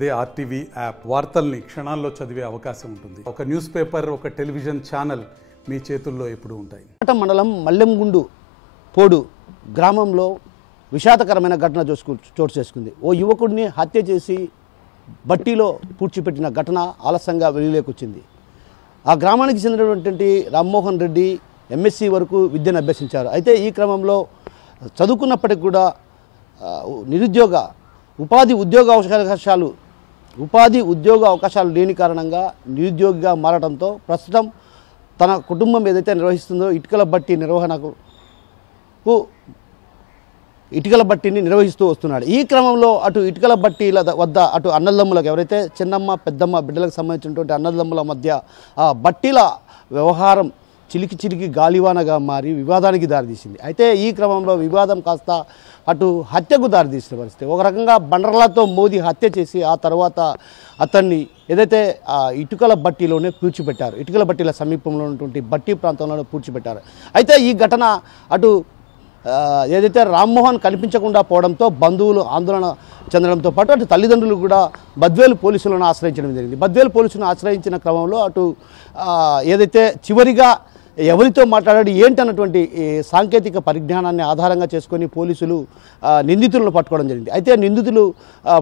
అదే RTV app వార్తల్ని క్షణాల్లో చదివే అవకాశం ఉంటుంది. ఒక న్యూస్ పేపర్, ఒక టెలివిజన్ ఛానల్ మీ చేతుల్లో ఎప్పుడూ ఉంటాయి. మండలం మల్లెంగుండు పోడు గ్రామంలో విషాదకరమైన ఘటన చోటు చేసుకుంది. ఓ యువకుడిని హత్య చేసి బట్టీలో పూడ్చిపెట్టిన ఘటన ఆలస్యంగా వెలుగులోకి వచ్చింది. ఆ గ్రామానికి చెందినటువంటి రామ్మోహన్ రెడ్డి ఎంఎస్సి వరకు విద్యను అభ్యసించారు. అయితే ఈ క్రమంలో చదువుకున్నప్పటికి కూడా ఉపాధి ఉద్యోగ అవకాశాలు లేని కారణంగా నిరుద్యోగిగా మారడంతో ప్రస్తుతం తన కుటుంబం ఏదైతే నిర్వహిస్తుందో ఇటుకల బట్టిని నిర్వహిస్తూ వస్తున్నాడు. ఈ క్రమంలో అటు ఇటుకల బట్టీల వద్ద అటు అన్నదమ్ములకు ఎవరైతే చిన్నమ్మ పెద్దమ్మ బిడ్డలకు సంబంధించినటువంటి అన్నదమ్ముల మధ్య ఆ బట్టీల వ్యవహారం చిలికి గాలివానగా మారి వివాదానికి దారితీసింది. అయితే ఈ క్రమంలో వివాదం కాస్త అటు హత్యకు దారితీసిన పరిస్థితి. ఒక రకంగా బండరాలతో మోది హత్య చేసి ఆ తర్వాత అతన్ని ఏదైతే ఇటుకల బట్టీలోనే పూడ్చిపెట్టారు. ఇటుకల బట్టీల సమీపంలో ఉన్నటువంటి బట్టీ ప్రాంతంలోనే పూడ్చిపెట్టారు. అయితే ఈ ఘటన అటు ఏదైతే రామ్మోహన్ కనిపించకుండా పోవడంతో బంధువులు ఆందోళన చెందడంతో పాటు అటు తల్లిదండ్రులు కూడా బద్వేలు పోలీసులను ఆశ్రయించడం జరిగింది. బద్వేలు పోలీసులను ఆశ్రయించిన క్రమంలో అటు ఏదైతే చివరిగా ఎవరితో మాట్లాడాడు ఏంటన్నటువంటి సాంకేతిక పరిజ్ఞానాన్ని ఆధారంగా చేసుకొని పోలీసులు నిందితులను పట్టుకోవడం జరిగింది. అయితే నిందితులు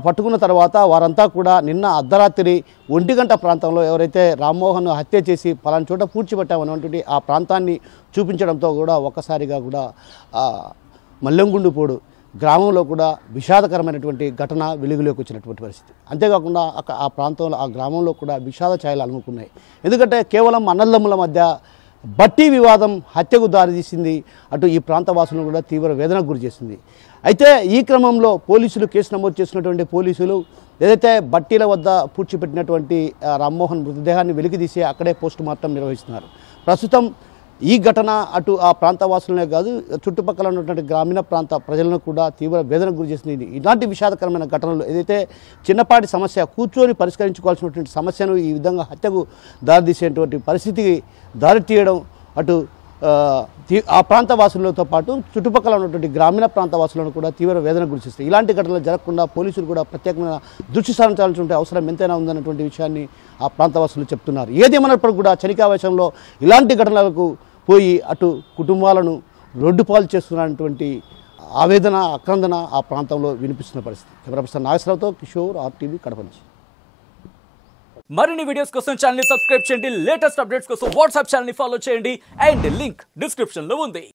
పట్టుకున్న తర్వాత వారంతా కూడా నిన్న అర్ధరాత్రి 1 గంట ప్రాంతంలో ఎవరైతే రామ్మోహన్ హత్య చేసి పలానా చోట పూడ్చిపెట్టామన్నటువంటి ఆ ప్రాంతాన్ని చూపించడంతో కూడా ఒక్కసారిగా కూడా మల్లెంగుండుపోడు గ్రామంలో కూడా విషాదకరమైనటువంటి ఘటన వెలుగులోకి వచ్చినటువంటి పరిస్థితి. అంతేకాకుండా ఆ ప్రాంతంలో ఆ గ్రామంలో కూడా విషాద ఛాయలు అలుముకున్నాయి. ఎందుకంటే కేవలం అన్నదమ్ముల మధ్య బట్టీ వివాదం హత్యకు దారితీసింది. అటు ఈ ప్రాంతవాసులను కూడా తీవ్ర వేదనకు గురి చేసింది. అయితే ఈ క్రమంలో పోలీసులు కేసు నమోదు చేసినటువంటి పోలీసులు ఏదైతే బట్టీల వద్ద పూడ్చిపెట్టినటువంటి రామ్మోహన్ మృతదేహాన్ని వెలికితీసి అక్కడే పోస్టుమార్టం నిర్వహిస్తున్నారు. ప్రస్తుతం ఈ ఘటన అటు ఆ ప్రాంతవాసులనే కాదు చుట్టుపక్కల ఉన్నటువంటి గ్రామీణ ప్రాంత ప్రజలను కూడా తీవ్ర వేదనకు గురి చేసింది. ఇలాంటి విషాదకరమైన ఘటనలు ఏదైతే చిన్నపాటి సమస్య కూర్చొని పరిష్కరించుకోవాల్సినటువంటి సమస్యను ఈ విధంగా హత్యకు దారితీసేటువంటి పరిస్థితికి దారితీయడం అటు ఆ ప్రాంతవాసులతో పాటు చుట్టుపక్కల ఉన్నటువంటి గ్రామీణ ప్రాంతవాసులను కూడా తీవ్ర వేదనకు గురిచేస్తాయి. ఇలాంటి ఘటనలు జరగకుండా పోలీసులు కూడా ప్రత్యేకమైన దృష్టి సారించాల్సిన అవసరం ఎంతైనా ఉందన్నటువంటి విషయాన్ని ఆ ప్రాంతవాసులు చెప్తున్నారు. ఏదేమన్నప్పటికీ కూడా చనికావేశంలో ఇలాంటి ఘటనలకు పోయి అటు కుటుంబాలను రోడ్డుపాలు చేస్తున్నటువంటి ఆవేదన ఆక్రందన ఆ ప్రాంతంలో వినిపిస్తున్న పరిస్థితి. కెమెరా పర్సన్ నాగేశ్వరరావుతో కిషోర్, ఆర్టీవీ, కడప నుంచి. మరిన్ని వీడియోస్ కోసం ఛానల్ ని సబ్స్క్రైబ్ చేయండి. లేటెస్ట్ అప్డేట్స్ కోసం వాట్సాప్ ఛానల్ ని ఫాలో చేయండి. అండ్ లింక్ డిస్క్రిప్షన్ లో ఉంది.